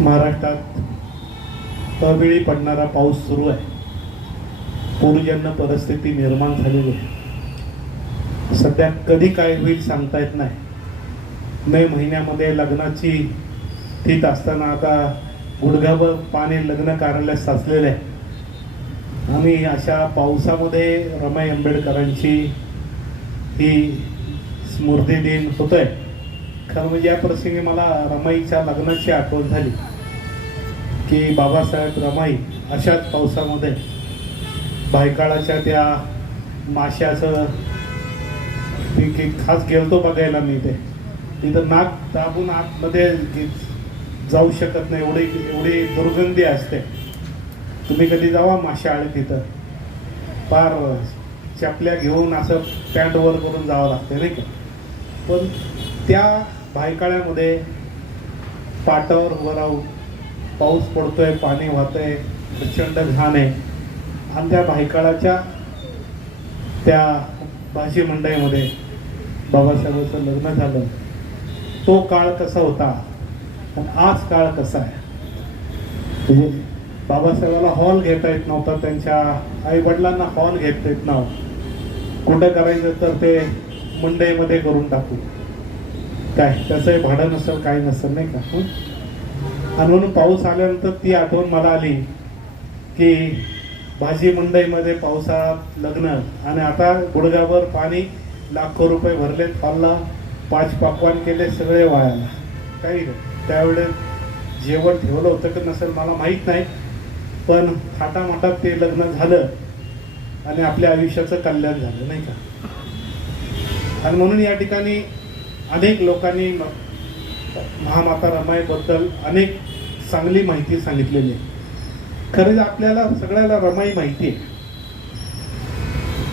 महाराष्ट्रात अवेळी पडणारा पाऊस सुरू आहे. पूरजन्य परिस्थिती निर्माण झालेली आहे. सध्या कधी काय होईल सांगता येत नाही. मे महिन्यामध्ये लग्नाची तीत असताना आता गुडघ्यावर पाणी लग्न कार्यालयात साचलेलं आहे. आणि अशा पावसामध्ये रमाई आंबेडकरांची ही स्मृती दिन होतोय. कारण म्हणजे या प्रसंगी मला रमाईच्या लग्नाची आठवण झाली. की बाबासाहेब रमाई अशाच पावसामध्ये भायकाळाच्या त्या माश्याचं की खास गेलतो बघायला मी ते तिथं नाक दाबून आतमध्ये जाऊ शकत नाही एवढी एवढी दुर्गंधी असते. तुम्ही कधी जावा माश्या आळे तिथं? पार चपल्या घेऊन असं पॅन्ट वर करून जावं लागते नाही का? पण त्या भायकाळ्यामध्ये पाटावर उभं राहून पाऊस पडतोय पाणी वाहतंय प्रचंड घाण आहे. आणि त्या भायकाळाच्या त्या भाजी मंडईमध्ये बाबासाहेबांचं लग्न झालं. तो काळ कसा होता? आणि आज काळ कसा आहे? म्हणजे बाबासाहेबाला हॉल घेता येत नव्हता त्यांच्या आई वडिलांना हॉल घेता येत नव्हतं. कुठं करायचं तर ते मंडईमध्ये करून टाकू. काय? त्याचंही भाडं नसेल काय नसेल नाही का? आणि म्हणून पाऊस आल्यानंतर ती आठवण मला आली की भाजी मंडईमध्ये पावसाळ्यात लग्न आणि आता गुडघ्यावर पाणी लाखो रुपये भरले हॉलला पाच पाकवान केले सगळे वायाला. काही नाही. त्यावेळेस जेवण ठेवलं होतं की नसेल मला माहीत नाही. पण थाटामाटात ते लग्न झालं आणि आपल्या आयुष्याचं कल्याण झालं नाही का? आणि म्हणून या ठिकाणी अनेक लोकांनी म- महामाता रमाईबद्दल अनेक चांगली माहिती सांगितलेली आहे. खरंच आपल्याला सगळ्याला रमाई माहिती आहे.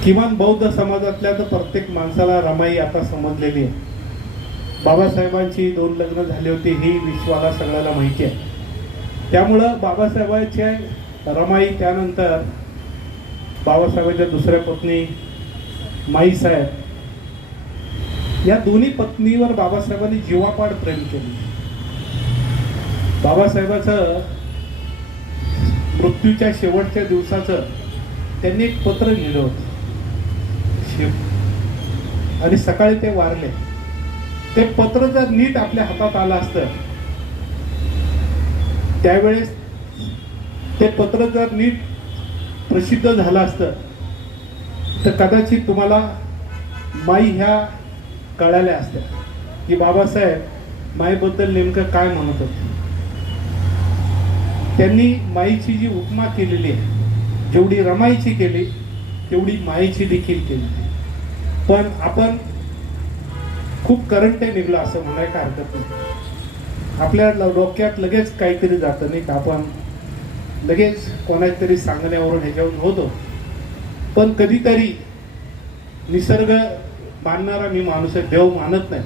किमान बौद्ध समाजातल्या तर प्रत्येक माणसाला रमाई आता समजलेली आहे. बाबासाहेबांची दोन लग्न झाली होती ही विश्वाला सगळ्याला माहिती आहे. त्यामुळं बाबासाहेबांचे रमाई त्यानंतर बाबासाहेबांच्या दुसऱ्या पत्नी माईसाहेब या दोन्ही पत्नीवर बाबासाहेबांनी जीवापाड प्रेम केले. बाबासाहेबाचं मृत्यूच्या शेवटच्या दिवसाचं त्यांनी एक पत्र लिहिलं होतं. शिव आणि सकाळी ते वारले. ते पत्र जर नीट आपल्या हातात आलं असतं त्यावेळेस ते पत्र जर नीट प्रसिद्ध झालं असतं तर कदाचित तुम्हाला माई ह्या कळाल्या असत्या. की बाबासाहेब माईबद्दल नेमकं काय म्हणत होते? त्यांनी माईची जी उपमा केलेली आहे जेवढी रमाईची केली तेवढी माईची देखील केली. पण आपण खूप करंट निघलो असं म्हणाय काय हरकत नाही. आपल्या ल- डोक्यात लगेच काहीतरी जातं नाही का? आपण लगेच कोणाच्या तरी सांगण्यावरून ह्याच्यावरून होतो. पण कधीतरी निसर्ग बांधणारा मी माणूस आहे देव मानत नाही.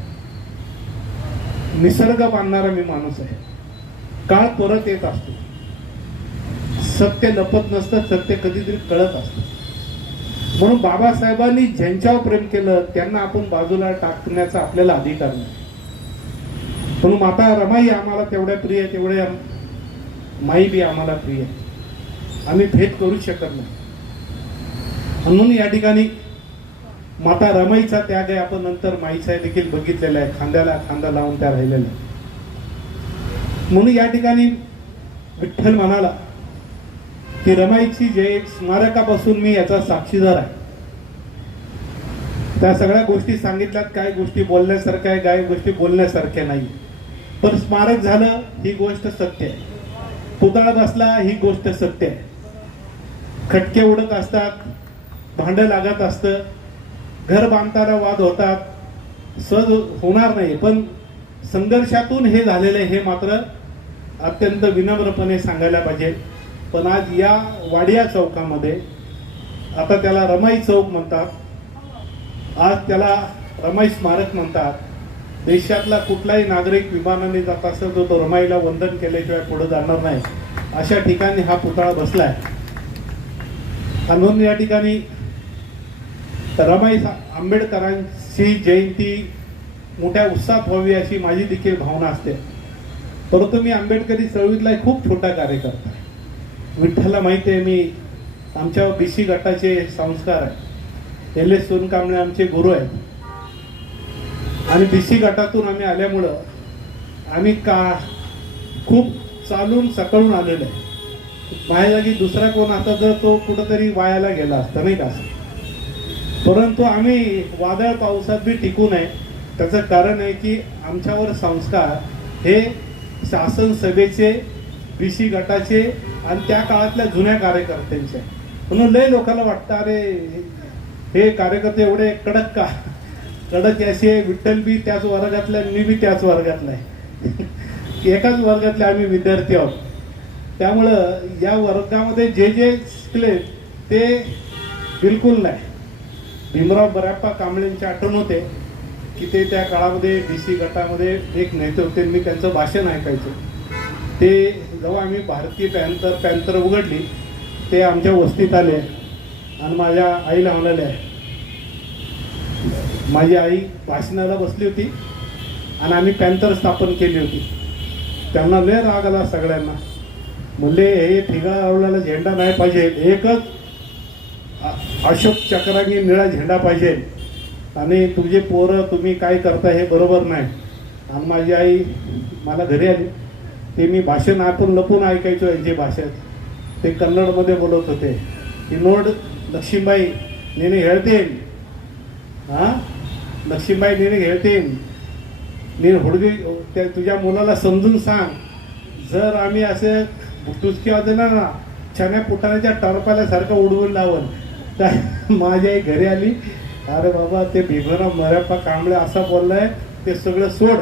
निसर्ग बांधणारा मी माणूस आहे. काळ परत येत असतो. सत्य लपत नसतं सत्य कधीतरी कळत असतं. म्हणून बाबासाहेबांनी ज्यांच्यावर प्रेम केलं त्यांना आपण बाजूला टाकण्याचा आपल्याला अधिकार नाही. म्हणून माता रमाई आम्हाला तेवढ्या प्रिय आहे तेवढ्या माई बी आम्हाला प्रिय आहे आम्ही भेद करू शकत नाही. म्हणून या ठिकाणी माता रमाईचा त्याग आहे. आपण नंतर माईचा देखील बघितलेला आहे. खांद्याला खांदा लावून त्या राहिलेला म्हणून या ठिकाणी विठ्ठल म्हणाला की रमाईची जे स्मारकापासून मी याचा साक्षीदार आहे. त्या सगळ्या गोष्टी सांगितल्यात. काय गोष्टी बोलण्यासारख्या आहे काय गोष्टी बोलण्यासारख्या नाही. पण स्मारक झालं ही गोष्ट सत्य आहे. पुतळा बसला ही गोष्ट सत्य आहे. खटके उडत असतात भांडं लागत असतं. घर बांधताना वाद होतात सहज होणार नाही पण संघर्षातून हे झालेलं आहे हे मात्र अत्यंत विनम्रपणे सांगायला पाहिजे. पण आज या वाडिया चौकामध्ये आता त्याला रमाई चौक म्हणतात आज त्याला रमाई स्मारक म्हणतात. देशातला कुठलाही नागरिक विमानाने जात असेल तर तो रमाईला वंदन केल्याशिवाय पुढे जाणार नाही. अशा ठिकाणी हा पुतळा बसलाय. आणि म्हणून या ठिकाणी रमाई आंबेडकरांची जयंती मोठ्या उत्साहात व्हावी अशी माझी देखील भावना असते. परंतु मी आंबेडकरी चळवळीतला एक खूप छोटा कार्यकर्ता आहे. विठ्ठलला माहिती आहे मी आमच्या बी सी गटाचे संस्कार आहे. एल एस सोनकांबळे आमचे गुरु आहेत. आणि बी सी गटातून आम्ही आल्यामुळं आम्ही का खूप चालून सकाळून आलेलो आहे. माझ्या जागी दुसरा कोण आता जर तो कुठंतरी वायाला गेला असता नाही का? असं परंतु आम्ही वादळ पावसात बी टिकू नये. त्याचं कारण आहे की आमच्यावर संस्कार हे शासन सभेचे बी सी गटाचे आणि त्या काळातल्या जुन्या कार्यकर्त्यांचे. म्हणून लय लोकांना वाटतं अरे हे कार्यकर्ते एवढे कडक का? कडक असे विठ्ठल बी त्याच वर्गातला मी बी त्याच वर्गातला आहे. एकाच वर्गातले आम्ही विद्यार्थी आहोत. त्यामुळं या वर्गामध्ये जे जे शिकले ते बिलकुल नाही. भीमराव बराप्पा कांबळेंची आठवण होते की ते त्या काळामध्ये बी सी गटामध्ये एक नेते होते मी त्यांचं भाषण ऐकायचं. ते जेव्हा आम्ही भारतीय पॅन्थर पॅन्थर उघडली ते आमच्या वस्तीत आले आणि माझ्या आईला म्हणाले माझी आई भाषणाला बसली होती आणि आम्ही पॅन्थर स्थापन केली होती. त्यांना लय राग आला सगळ्यांना. म्हणले हे ठिगा आवळाला झेंडा नाही पाहिजे एकच अशोक चक्रांनी निळा झेंडा पाहिजे. आणि तुझे पोरं तुम्ही काय करता हे बरोबर नाही. आणि माझी आई मला घरी आली. ते मी भाषण आपण लपून ऐकायचो यांचे भाषेत ते कन्नडमध्ये बोलत होते. की नोड लक्ष्मीबाई नेणे हेळतेन. हां? लक्ष्मीबाई नेणे हेळतेन. नी हुडगी त्या तुझ्या मुलाला समजून सांग. जर आम्ही असे टुचकी वाजवणार ना छान्या पुटाण्याच्या टरपाल्यासारखं उडवून लावल तर माझी आई घरी आली. अरे बाबा ते भीमराव मराप्पा कांबळे असा बोललाय ते सगळं सोड.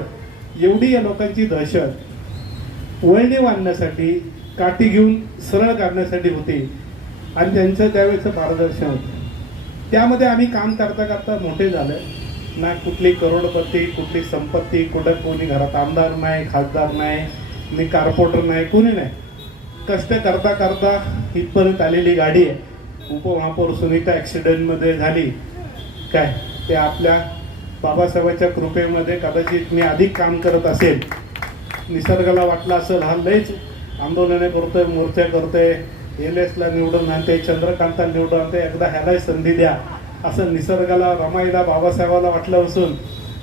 एवढी या लोकांची दहशत. वळणी बांधण्यासाठी काठी घेऊन सरळ काढण्यासाठी होती. आणि त्यांचं त्यावेळेचं मार्गदर्शन होतं. त्यामध्ये आम्ही काम करता करता मोठे झालं. ना कुठली करोडपती कुठली संपत्ती कुठं कोणी घरात आमदार नाही खासदार नाही मी कार्पोरेटर नाही कोणी नाही. कष्ट करता करता इथपर्यंत आलेली गाडी आहे. उपमहापौर सुनीता ॲक्सिडेंटमध्ये झाली. काय? ते आपल्या बाबासाहेबाच्या कृपेमध्ये कदाचित मी अधिक काम करत असेल. निसर्गाला वाटलं असेल हा लईच आंदोलने करतोय मोर्चा करतोय. एल एसला निवडून आणते चंद्रकांतला निवडून आणते एकदा ह्यालाही संधी द्या. असं निसर्गाला रमाईला बाबासाहेबाला वाटलं असून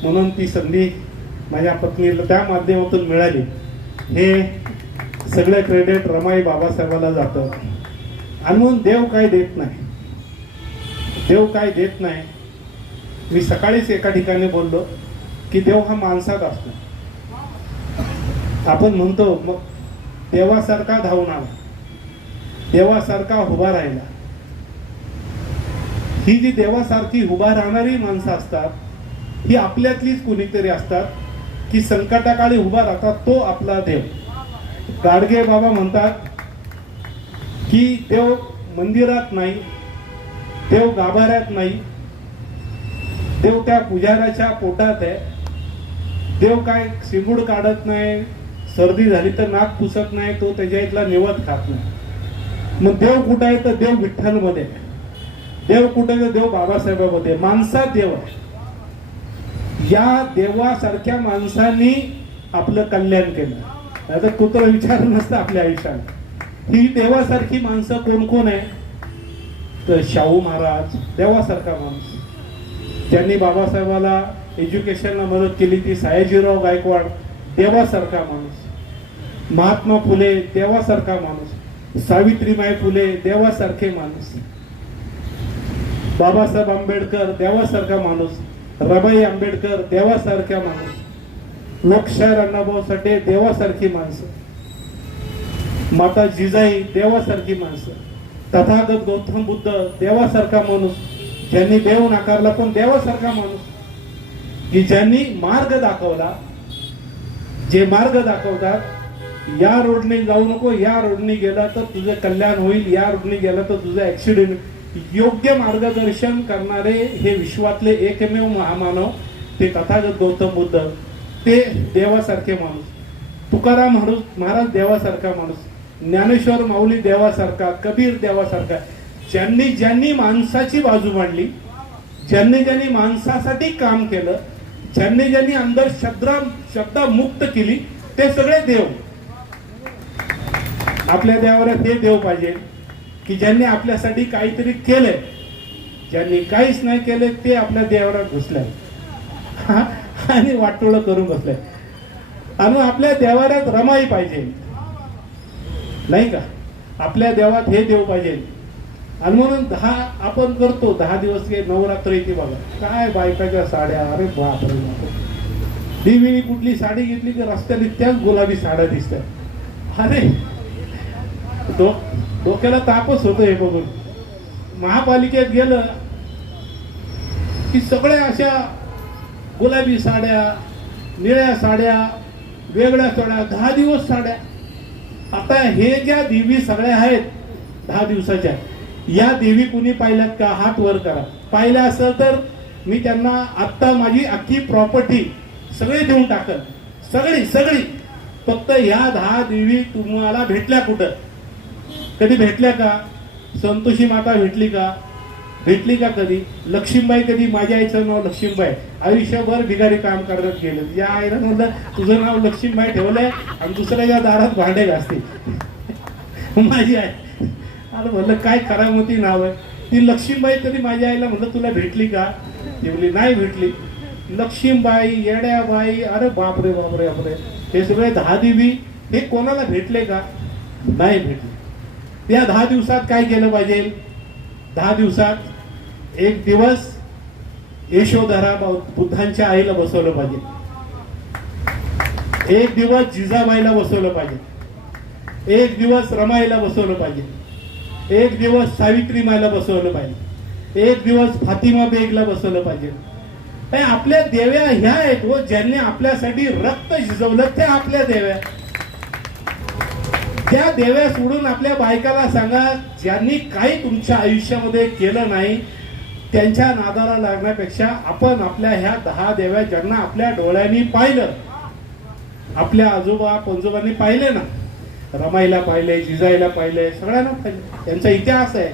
म्हणून ती संधी माझ्या पत्नीला त्या माध्यमातून मिळाली. हे सगळे क्रेडिट रमाई बाबासाहेबाला जातं. आणि म्हणून देव काय देत नाही. देव काय देत नाही. मी सकाळीच एका ठिकाणी बोललो की देव हा माणसात असतो. आपण म्हणतो मग देवासारखा धावून आला. देवासारखा उभा राहिला. ही जी देवासारखी उभा राहणारी माणसं असतात ही आपल्यातलीच कुणीतरी असतात की संकटाकाळी उभा राहतात तो आपला देव. गाडगे बाबा म्हणतात की देव मंदिरात नाही देव गाभाऱ्यात नाही देव त्या पुजाऱ्याच्या पोटात आहे. देव काय शिंगूड काढत नाही सर्दी झाली तर नाक पुसत नाही तो त्याच्या इथला निवत खात नाही. मग देव कुठं आहे तर देव विठ्ठलमध्ये देव कुठे तर देव बाबासाहेबामध्ये माणसात देव आहे. या देवासारख्या माणसांनी आपलं कल्याण केलं. आता कुत्र विचार नसतं आपल्या आयुष्यात. ही देवासारखी माणसं कोण कोण आहे? तर शाहू महाराज देवासारखा माणूस. त्यांनी बाबासाहेबाला एज्युकेशनला मदत केली ती सयाजीराव गायकवाड देवासारखा माणूस. महात्मा फुले देवासारखा माणूस. सावित्रीमाई फुले देवासारखे माणूस. बाबासाहेब आंबेडकर देवासारखा माणूस. रबाई आंबेडकर देवासारखा माणूस. लोकशाहीर अण्णाभाऊ साठे देवासारखी माणसं. माता जिजाई देवासारखी माणसं. तथागत गौतम बुद्ध देवासारखा माणूस. ज्यांनी देव नाकारला पण देवासारखा माणूस. की ज्यांनी मार्ग दाखवला जे मार्ग दाखवतात या रोडने जाऊ नको या रोडने गेला तर तुझं कल्याण होईल या रोडने गेला तर तुझं ऍक्सिडेंट योग्य मार्गदर्शन करणारे हे विश्वातले एकमेव महामानव ते तथागत गौतम बुद्ध. ते देवासारखे माणूस. तुकाराम महाराज महाराज देवासारखा माणूस. ज्ञानेश्वर माऊली देवासारखा कबीर देवासारखा ज्यांनी ज्यांनी माणसाची बाजू मांडली ज्यांनी ज्यांनी माणसासाठी काम केलं ज्यांनी ज्यांनी अंधश्रद्धा श्रद्धा मुक्त केली ते सगळे देव. आपल्या देवाला ते देव पाहिजे की ज्यांनी आपल्यासाठी काहीतरी केलंय. ज्यांनी काहीच नाही केलं ते आपल्या देवाला घुसलंय. आणि वाटोळं करून बसलंय. आणि आपल्या देवाऱ्यात रमाई पाहिजे. नाही का? आपल्या देवात हे देव पाहिजे. आणि म्हणून दहा आपण करतो दहा दिवस हे नवरात्र येते बघा. काय बायकाच्या साड्या? अरे बाप रे देवीने कुठली साडी घेतली की रस्त्याने त्याच गुलाबी साड्या दिसतात. अरे डो डोक्याला तापच होतो हे बघून. महापालिकेत गेलं की सगळ्या अशा गुलाबी साड्या निळ्या साड्या वेगळ्या साड्या दहा दिवस साड्या. आता हे ज्या देवी सगळ्या आहेत दहा दिवसाच्या या देवी कुणी पाहिल्यात का? हात वर करा. पाहिल्या असेल तर मी त्यांना आत्ता माझी अख्खी प्रॉपर्टी सगळी देऊन टाकल. सगळी सगळी. फक्त ह्या दहा देवी तुम्हाला भेटल्या कुठं? कधी भेटल्या का? संतोषी माता भेटली का? भेटली का कधी? लक्ष्मीबाई कधी माझ्या आईचं नाव लक्ष्मीबाई. आयुष्यभर भिगारी काम करत गेलं. या आईला म्हणलं तुझं नाव लक्ष्मीबाई ठेवलंय आणि दुसऱ्याच्या दारात भांडे घासते माझी आई. आता म्हणलं काय करामती नाव आहे? ती लक्ष्मीबाई कधी माझ्या आईला म्हणलं तुला भेटली का? ती म्हणली नाही भेटली. लक्ष्मीबाई येड्याबाई अरे बापरे बापरे बापरे. हे सगळे दहा देवी हे कोणाला भेटले का? नाही भेटले. या दहा दिवसात काय केलं पाहिजे? दहा दिवसात एक दिवस यशोधरा बुद्धांच्या आईला बसवलं पाहिजे. एक दिवस जिजाबाईला बसवलं पाहिजे. एक दिवस रमाईला बसवलं पाहिजे. एक दिवस सावित्री माईला बसवलं पाहिजे. एक दिवस फातिमा बेगला बसवलं पाहिजे. आपल्या देव्या ह्या आहेत व ज्यांनी आपल्यासाठी रक्त शिजवलं त्या आपल्या देव्या. त्या देव्या सोडून आपल्या बायकाला सांगा ज्यांनी काही तुमच्या आयुष्यामध्ये केलं नाही त्यांच्या नादाला लागण्यापेक्षा आपण आपल्या ह्या दहा देव्या ज्यांना आपल्या डोळ्यांनी पाहिलं. आपल्या आजोबा पंजोबांनी पाहिले ना? रमाईला पाहिले जिजाईला पाहिले सगळ्यांना पाहिले. त्यांचा इतिहास आहे.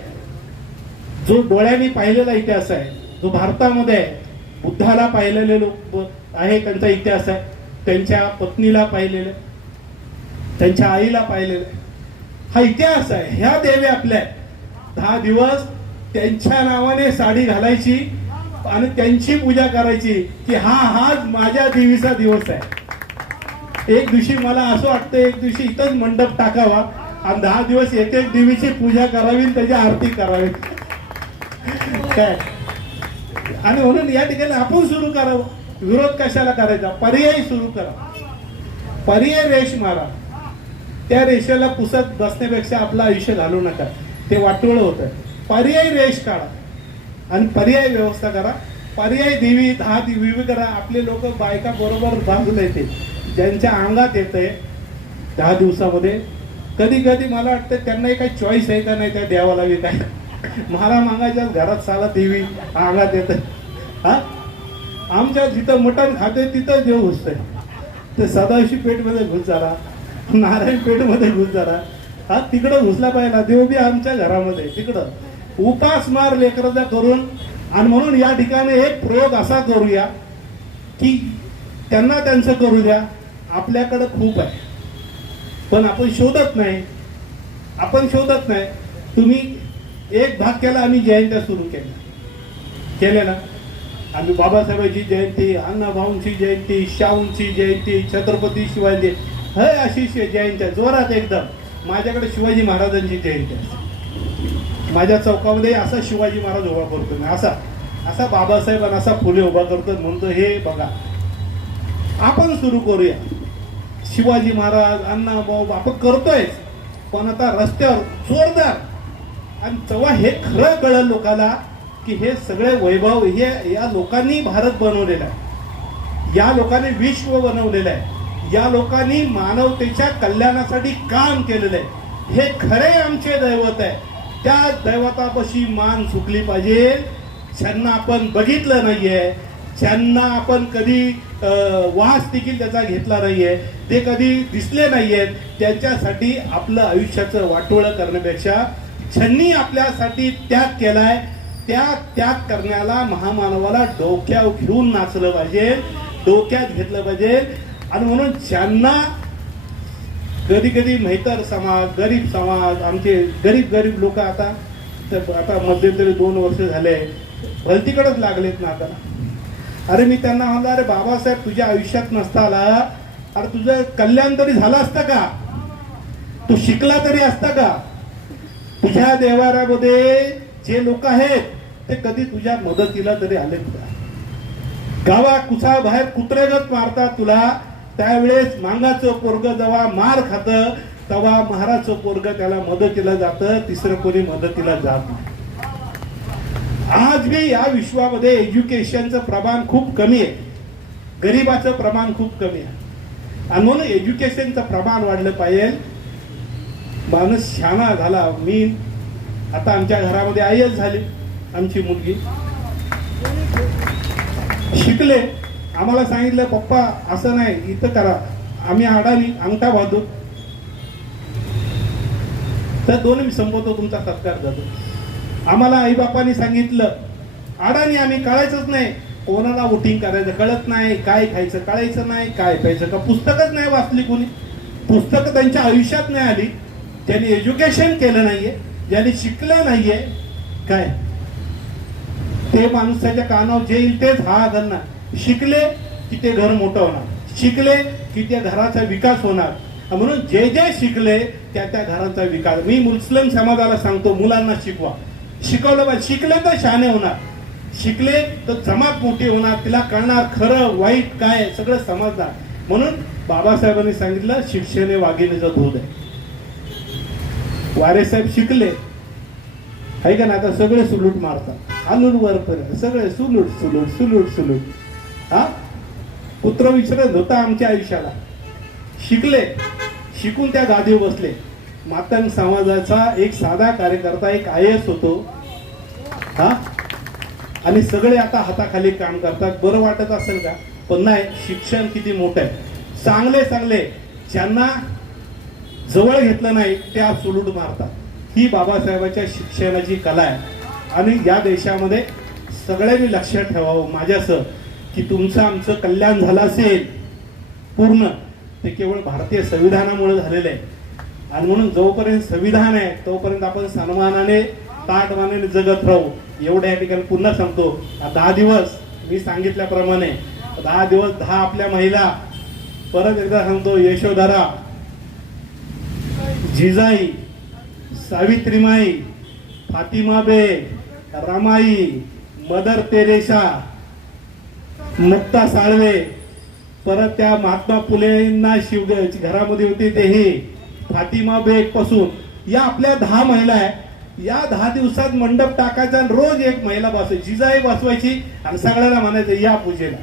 जो डोळ्यांनी पाहिलेला इतिहास आहे जो भारतामध्ये आहे बुद्धाला पाहिलेले लोक आहे त्यांचा इतिहास आहे. त्यांच्या पत्नीला पाहिलेले त्यांच्या आईला पाहिलेलं. हा इतिहास आहे. ह्या देवे आपल्या दहा दिवस त्यांच्या नावाने साडी घालायची आणि त्यांची पूजा करायची की हा हाच माझ्या देवीचा दिवस आहे. एक दिवशी मला असं वाटतं एक दिवशी इथंच मंडप टाकावा आणि दहा दिवस एक एक देवीची पूजा करावी त्याची आरती करावी. काय? आणि म्हणून या ठिकाणी आपण सुरू करावं. विरोध कशाला करायचा? पर्याय सुरू करा. पर्याय रेष मारा. त्या रेषेला पुसत बसण्यापेक्षा आपलं आयुष्य घालू नका. ते वाटोळ होत पर्याय रेश काढा. आणि पर्याय व्यवस्था करा. पर्याय देवी दहा दिवी करा. आपले लोक बायका बरोबर बाजूला येते ज्यांच्या अंगात येते दहा दिवसामध्ये कधी कधी मला वाटतं त्यांनाही काही चॉईस आहे का नाही त्या द्यावा बी काय? महारा मागायच्या घरात साला देवी अंगात येत हा? आमच्या जिथं मटण खाते तिथं देव घुसतंय. ते सदाशिव पेठमध्ये घुस झाला नारायण पेठमध्ये घुस झाला हा तिकडं घुसला पाहिजे देव बी आमच्या घरामध्ये तिकडं. उपासमार लेकरचा करून आणि म्हणून या ठिकाणी एक प्रयोग असा करूया की त्यांना त्यांचं करू द्या आपल्याकडं खूप आहे. पण आपण शोधत नाही. आपण शोधत नाही. तुम्ही एक भाग केला आम्ही जयंत्या सुरू केल्या. केलेला. आम्ही बाबासाहेबांची जयंती अण्णाभाऊंची जयंती शाहूंची जयंती छत्रपती शिवाजी. हय अशी जयंत्या. जोरात एकदम. माझ्याकडे शिवाजी महाराजांची जयंती असते माझ्या चौकामध्ये असा शिवाजी महाराज उभा करतो. मी असा असा बाबासाहेब आणि असा फुले उभा करतो म्हणतो हे बघा. आपण सुरू करूया. शिवाजी महाराज अण्णा भाऊ आपण करतोय. पण आता रस्त्यावर जोरदार. आणि तेव्हा हे खरं कळलं लोकांना की हे सगळे वैभव हे या लोकांनी भारत बनवलेला आहे. या लोकांनी विश्व बनवलेलं आहे. या लोकांनी मानवतेच्या कल्याणासाठी काम केलेलं आहे. हे खरे आमचे दैवत आहे. त्या दैवतापाशी मान चुकली पाहिजे. त्यांना आपण बघितलं नाहीये त्यांना आपण कधी वास देखील त्याचा घेतला नाहीये ते कधी दिसले नाहीयेत त्यांच्यासाठी आपलं आयुष्याचं वाटोळं करण्यापेक्षा ज्यांनी आपल्यासाठी त्याग केलाय त्या त्याग करण्याला महामानवाला डोक्यावर घेऊन नाचलं पाहिजे डोक्यात घेतलं पाहिजे. आणि म्हणून ज्यांना कधी कधी म्हैतर समाज गरीब समाज आमचे गरीब गरीब लोक आता तर आता मध्यंतरी दोन वर्ष झाले भलतीकडेच लागलेत ना आता अरे मी त्यांना म्हणलं अरे बाबासाहेब तुझ्या आयुष्यात नसता आला अरे तुझं कल्याण तरी झालं असतं का? तू शिकला तरी असता का? तुझ्या देवाऱ्यामध्ये जे लोक आहेत ते कधी तुझ्या मदतीला तरी आलेत का? गावा कुसा बाहेर कुत्रेगत मारतात तुला. त्यावेळेस मांगाचं पोरग जेव्हा मार खात तेव्हा महाराजचं पोरग त्याला मदतीला जातं तिसरं कोणी मदतीला जात नाही. आज बी या विश्वामध्ये एज्युकेशनचं प्रमाण खूप कमी आहे. गरिबाचं प्रमाण खूप कमी आहे. आणि म्हणून एज्युकेशनचं प्रमाण वाढलं पाहिजे. माणूस शहाणा झाला मी आता आमच्या घरामध्ये आईच झाली आमची मुलगी. शिकले. आम्हाला सांगितलं पप्पा असं नाही इथं करा. आम्ही अडाणी अंगठा बांधू. तर दोन मी संबोधतो तुमचा सत्कार जातो आम्हाला आईबापाने सांगितलं अडाणी आम्ही कळायचंच नाही. कोणाला वोटिंग करायचं कळत नाही काय खायचं कळायचं नाही काय प्यायचं का पुस्तकच नाही वाचली कोणी? पुस्तकं त्यांच्या आयुष्यात नाही आली. त्यांनी एज्युकेशन केलं नाहीये ज्यांनी शिकलं नाहीये काय? ते माणसाच्या कानावर जे येईल तेच हा करणार. शिकले की ते घर मोठं होणार. शिकले की त्या घराचा विकास होणार. म्हणून जे जे शिकले त्या त्या घराचा विकास. मी मुस्लिम समाजाला सांगतो मुलांना शिकवा. शिकवलं पाहिजे. शिकले तर शहाणे होणार. शिकले तर जमात मोठी होणार. तिला कळणार खरं वाईट काय सगळं समजणार म्हणून बाबासाहेबांनी सांगितलं शिक्षण हे वाघिणीचं दूध आहे. वारेसाहेब शिकले. आहे का ना आता सगळे सुलूट मारतात. हालून वरपर्यंत सगळे सुलूट सुलूट सुलूट सुलूट. हा? पुत्र विसरत होता आमच्या आयुष्याला. शिकले. शिकून त्या गादीवर बसले. मातंग समाजाचा एक साधा कार्यकर्ता एक आय एस होतो. हा? आणि सगळे आता हाताखाली काम करतात. बरं वाटत असेल का? पण नाही शिक्षण किती मोठं आहे. चांगले चांगले. ज्यांना जवळ घेतलं नाही त्या सुलूट मारतात. ही बाबासाहेबाच्या शिक्षणाची कला आहे. आणि या देशामध्ये सगळ्यांनी लक्षात ठेवावं. माझ्यासह की तुमचं आमचं कल्याण झालं असेल पूर्ण ते केवळ भारतीय संविधानामुळे झालेलं आहे. आणि म्हणून जोपर्यंत संविधान आहे तोपर्यंत आपण सन्मानाने ताटमानाने जगत राहू. एवढ्या या ठिकाणी पुन्हा सांगतो. दहा दिवस मी सांगितल्याप्रमाणे दहा दिवस दहा आपल्या महिला परत एकदा सांगतो यशोधरा जिजाई सावित्रीमाई फातिमा बे रमाई मदर तेरेशा मुक्ता साळवे परत त्या महात्मा फुलेंना शिव घरामध्ये होते तेही फातिमा बेगपासून या आपल्या दहा महिला आहे या दहा दिवसात मंडप टाकायचा आणि रोज एक महिला बसवायची जिजाई बसवायची आणि सगळ्याला म्हणायचं या पूजेला.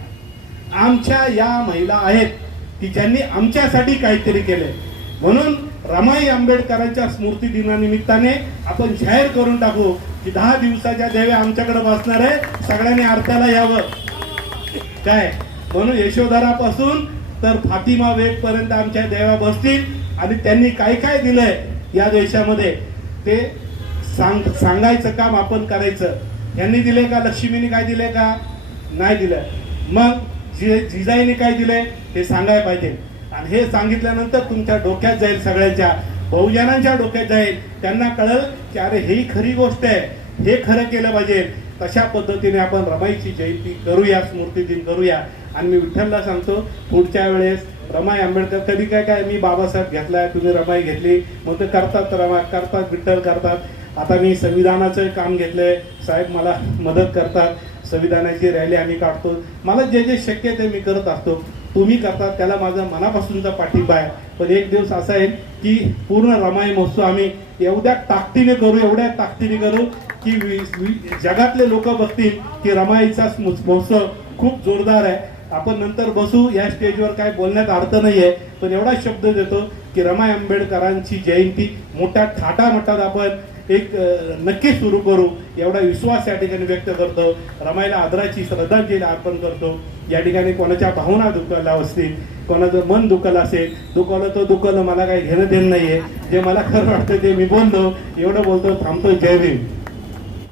आमच्या या महिला आहेत की ज्यांनी आमच्यासाठी काहीतरी केले म्हणून रमाई आंबेडकरांच्या स्मृती दिनानिमित्ताने आपण जाहीर करून टाकू की दहा दिवसाच्या देवे आमच्याकडे बसणार आहे. सगळ्यांनी आरत्याला यावं. काय? म्हणून यशोधरापासून तर फातिमा वेग पर्यंत आमच्या देवा बसतील आणि त्यांनी काय काय दिलंय या देशामध्ये ते सांग सांगायचं काम आपण करायचं. यांनी दिले का? लक्ष्मीने काय दिले का? नाही दिलं मग जि जिजाईने काय दिले हे सांगायला पाहिजे. आणि हे सांगितल्यानंतर तुमच्या डोक्यात जाईल सगळ्यांच्या. बहुजनांच्या डोक्यात जाईल. त्यांना कळल की अरे ही खरी गोष्ट आहे. हे खरं केलं पाहिजे. तशा पद्धतीने आपण रमाईची जयंती करूया स्मृती दिन करूया. आणि मी विठ्ठलला सांगतो पुढच्या वेळेस रमाई आंबेडकर कधी काय काय मी बाबासाहेब घेतलाय तुम्ही रमाई घेतली. मग ते करतात रमा करतात विठ्ठल करतात. आता मी संविधानाचं काम घेतलंय. साहेब मला मदत करतात. संविधानाची रॅली आम्ही काढतो. मला जे जे शक्य ते मी करत असतो. तुम्ही करतात त्याला माझा मनापासूनचा पाठिंबा आहे. पण एक दिवस असा आहे की पूर्ण रमाई महोत्सव आम्ही एवढ्या ताकदीने करू एवढ्या ताकदीने करू की जगातले लोक बघतील की रमाईचा महोत्सव खूप जोरदार आहे. आपण नंतर बसू या स्टेजवर काय बोलण्यात अर्थ नाही आहे पण एवढा शब्द देतो की रमाई आंबेडकरांची जयंती मोठ्या थाटामाटात आपण एक नक्की सुरू करू एवढा विश्वास या ठिकाणी व्यक्त करतो. रमाईला आदराची श्रद्धांजली अर्पण करतो. या ठिकाणी कोणाच्या भावना दुखायला असतील कोणाचं मन दुखलं असेल दुखवलं तर दुखवलं मला काही घेणं देणं आहे जे मला खरं वाटतं ते मी बोलतो. एवढं बोलतो थांबतो जय भीम.